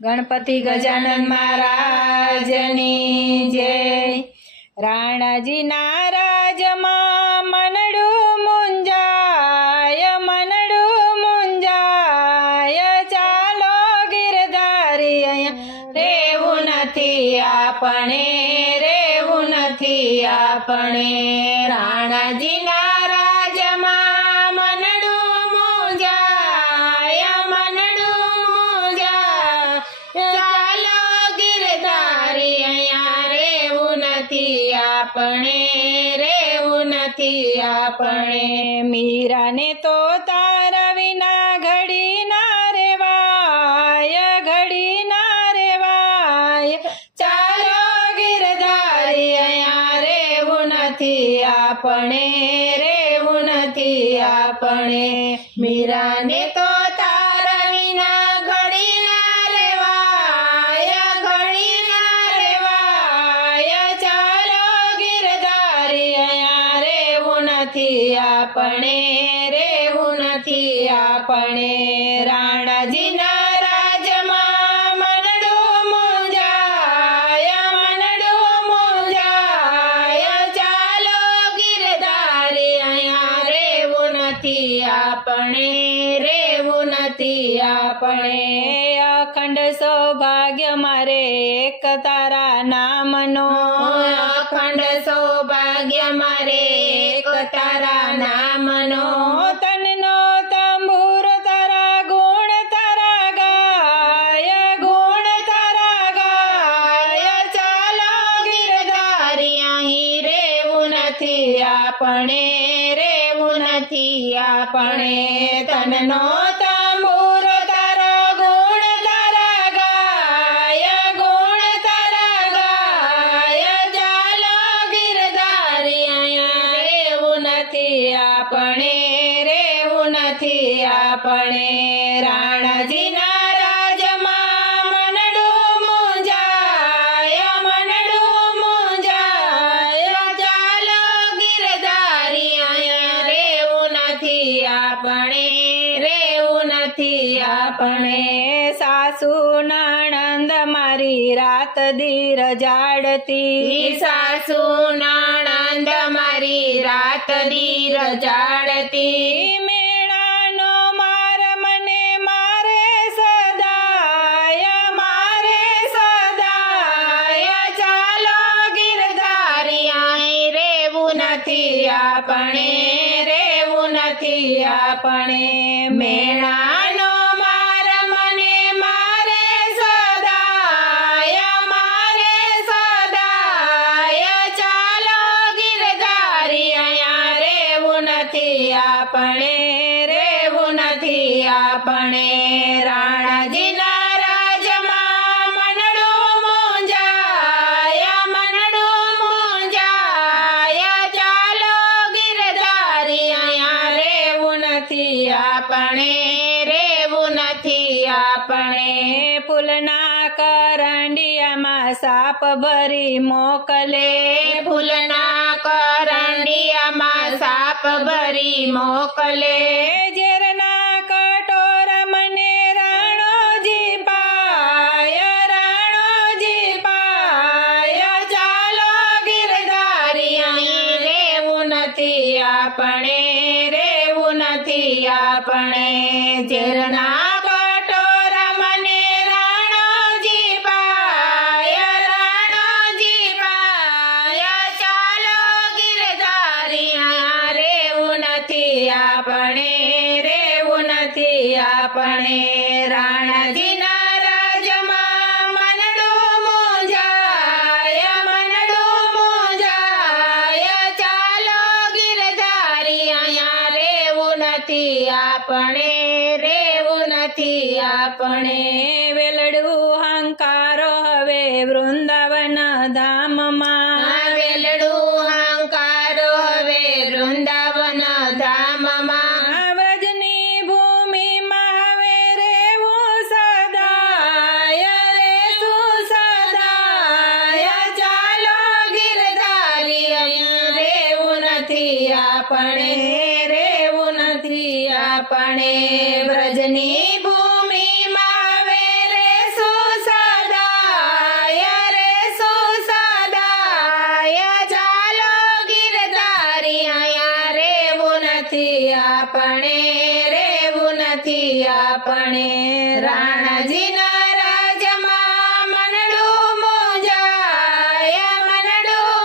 ગણપતિ ગજાનન મહારાજની જય। રાણાજીના રાજમાં મનડું મુંજાય, મનડું મુંજાય, ચાલો ગિરધારી અહીંયા રેવું નથી આપણે, રેવું નથી આપણે। રાણાજીના રાજમાં મનડું મુંજાય, મનડું મુંજાય, ચાલો ગિરધારી અહીંયા રેવું નથી આપણે, રેવું નથી આપણે। મીરાને તો તારા વિના ઘડી ના રેવાય, ઘડી ના રેવાય, ચાલો ગિરધારી અહીંયા રેવું નથી આપણે, રેવું નથી આપણે। મીરાને તો તારા વિના ઘડી ના રેવાય, ઘડી ના રેવાય, ચાલો ગિરધારી અહીંયા રેવું નથી આપણે, રેવું નથી આપણે। રાણાજીના રાજમાં મનડું મુંજાય, મનડું મુંજાય, ચાલો ગિરધારી અહીંયા રેવું નથી આપણે, રેવું નથી આપણે। અખંડ સૌભાગ્ય મારે એક તારા નામનો, અખંડ સૌભાગ્ય મારે એક તારા નામનો। તનનો તંબુરો તારા ગુણ તારા ગાય, ગુણ તારા ગાય, ચાલો ગિરધારી અહીં રેવું નથી આપણે, રેવું નથી આપણે। તનનો તંબુરો તારા ગુણ તારા ગાય, ગુણ તારા ગાય, ચાલો ગિરધારી અહીંયા રેવું નથી આપણે, રેવું નથી આપણે। રાણાજીના રાજમાં મનડું મુંજાય, મનડું મુંજાય, ચાલો ગિરધારી અહીંયા રેવું નથી આપણે, રેવું નથી આપણે। સાસુ નણંદ મારી રાત દી રજાડતી, સાસુ નણંદ મારી રાત દી રજાડતી। મેળાનો માર મને મારે સદાય, મારે સદાય, ચાલો ગિરધારી અહીં રેવું નથી આપણે, રેવું નથી આપણે। મેળાનો માર મને મારે સદાય, મારે સદાય, ચાલો ગિરધારી અહીંયા રેવું નથી આપણે, રેવું નથી આપણે। રાણાજીના રાજમાં મનડું મુંજાય, મનડું મુંજાય, ચાલો ગિરધારી અહીંયા રેવું નથી આપણે, રેવું નથી આપણે। ફૂલના કરંડિયામાં સાપ ભરી મોકલે, ફૂલના કરંડિયામાં સાપ ભરી મોકલે। ઝેરના કટોરા મને રાણોજી પાય, રાણોજી પાય, ચાલો ગિરધારી અહીં રેવું નથી આપણે, રેવું નથી આપણે। ઝેરના કટોરા મને રાણોજી પાય, રાણોજી પાય, ચાલો ગિરધારી અહીંયા રેવું નથી આપણે, રેવું નથી આપણે। રાણાજીના રાજમાં મનડું મુંજાય, મનડું મુંજાય, ચાલો ગિરધારી અહીંયા રેવું નથી આપણે, રેવું નથી આપણે। વેલડું હંકારો હવે વૃંદાવન ધામમાં, વેલડું હંકારો હવે વૃંદાવન ધામમાં। વ્રજની ભૂમિમાં હવે રેવું સદાય, રેશું સદાય, ચાલો ગિરધારી અહીંયા રેવું નથી આપણે, રેવું નથી આપણે। વ્રજની ભૂમિમાં વેરે શું આપણે રાણાજીના રાજમાં મનડું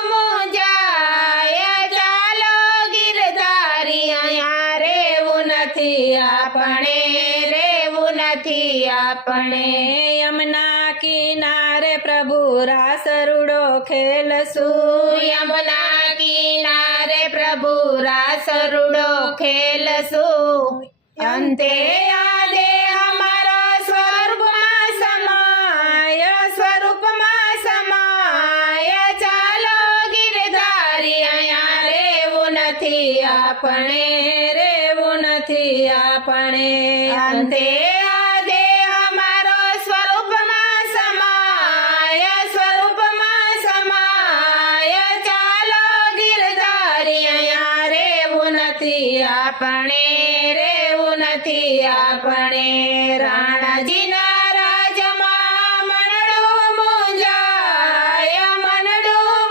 મૂંઝાય ચાલો ગિરધારી અહીંયા રેવું નથી આપણે યમુના કિનારે પ્રભુ રાસ રૂડો ખેલશું યમુના કિનારે પ્રભુ રાસ રૂડો ખેલશું અંતે આ દેહ અમારો સ્વરૂપમાં સમાય ચાલો ગિરધારી અહીંયા રેવું નથી આપણે અંતે આ દેહ અમારો સ્વરૂપમાં સમાય ચાલો ગિરધારી અહીંયા રેવું નથી આપણે રાણાજીના રાજમાં મનડું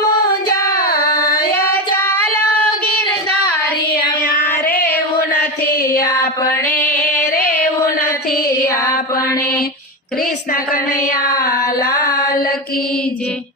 મૂંઝાય ચાલો ગિરધારી અહીંયા રેવું નથી આપણે કૃષ્ણ કનૈયા લાલ કી જય.